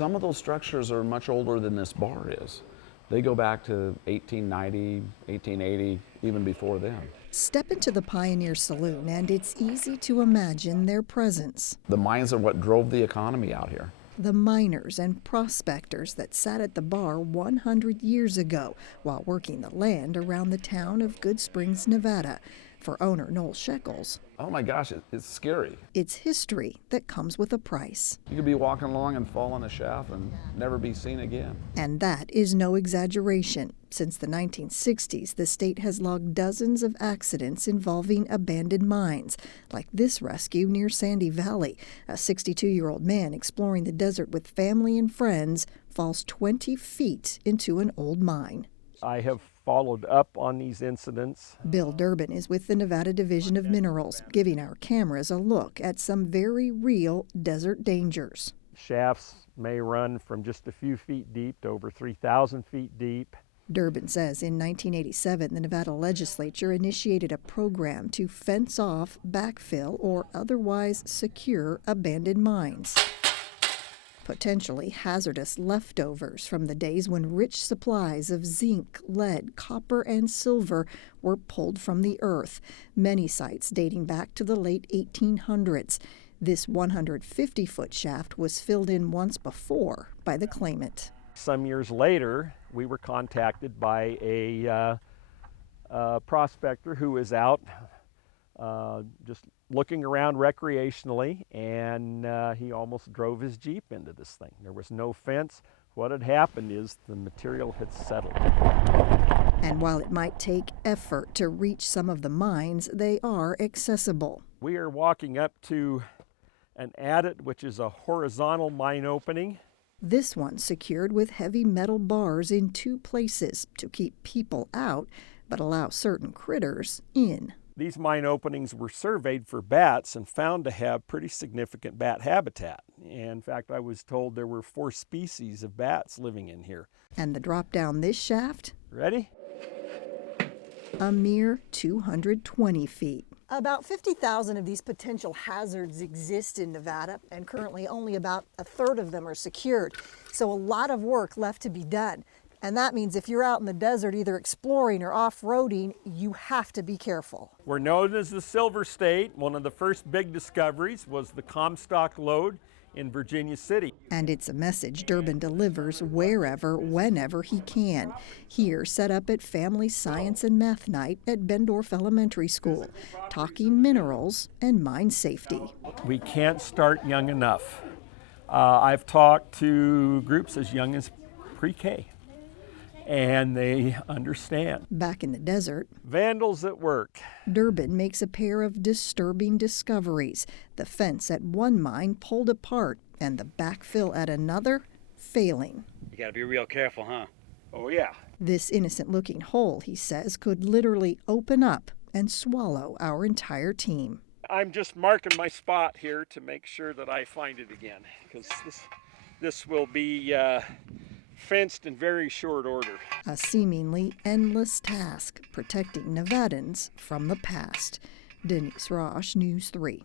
Some of those structures are much older than this bar is. They go back to 1890, 1880, even before then. Step into the Pioneer Saloon and it's easy to imagine their presence. The mines are what drove the economy out here. The miners and prospectors that sat at the bar 100 years ago while working the land around the town of Good Springs, Nevada. For owner Noel Shekels, oh my gosh, it's scary. It's history that comes with a price. You could be walking along and fall in a shaft and never be seen again. And that is no exaggeration. Since the 1960s, the state has logged dozens of accidents involving abandoned mines, like this rescue near Sandy Valley. A 62-year-old man exploring the desert with family and friends falls 20 feet into an old mine. I have followed up on these incidents. Bill Durbin is with the Nevada Division of Minerals, giving our cameras a look at some very real desert dangers. Shafts may run from just a few feet deep to over 3,000 feet deep. Durbin says in 1987, the Nevada legislature initiated a program to fence off, backfill, or otherwise secure abandoned mines. Potentially hazardous leftovers from the days when rich supplies of zinc, lead, copper, and silver were pulled from the earth, many sites dating back to the late 1800s. This 150-foot shaft was filled in once before by the claimant. Some years later, we were contacted by a prospector who was out just looking around recreationally, and he almost drove his Jeep into this thing. There was no fence. What had happened is the material had settled. And while it might take effort to reach some of the mines, they are accessible. We are walking up to an adit, which is a horizontal mine opening. This one secured with heavy metal bars in two places to keep people out, but allow certain critters in. These mine openings were surveyed for bats and found to have pretty significant bat habitat. In fact, I was told there were 4 species of bats living in here. And the drop down this shaft? Ready? A mere 220 feet. About 50,000 of these potential hazards exist in Nevada, and currently only about a third of them are secured. So a lot of work left to be done. And that means if you're out in the desert either exploring or off-roading, you have to be careful. We're known as the Silver State. One of the first big discoveries was the Comstock lode in Virginia City. And it's a message Durbin delivers wherever, whenever he can. Here, set up at Family Science and Math Night at Bendorf Elementary School, talking minerals and mine safety. We can't start young enough. I've talked to groups as young as pre-K, and they understand. Back in the desert, vandals at work. Durbin makes a pair of disturbing discoveries. The fence at one mine pulled apart and the backfill at another failing. You gotta be real careful, huh? Oh yeah. This innocent-looking hole, he says, could literally open up and swallow our entire team. I'm just marking my spot here to make sure that I find it again, because this will be fenced in very short order. A seemingly endless task, protecting Nevadans from the past. Denise Roche, News 3.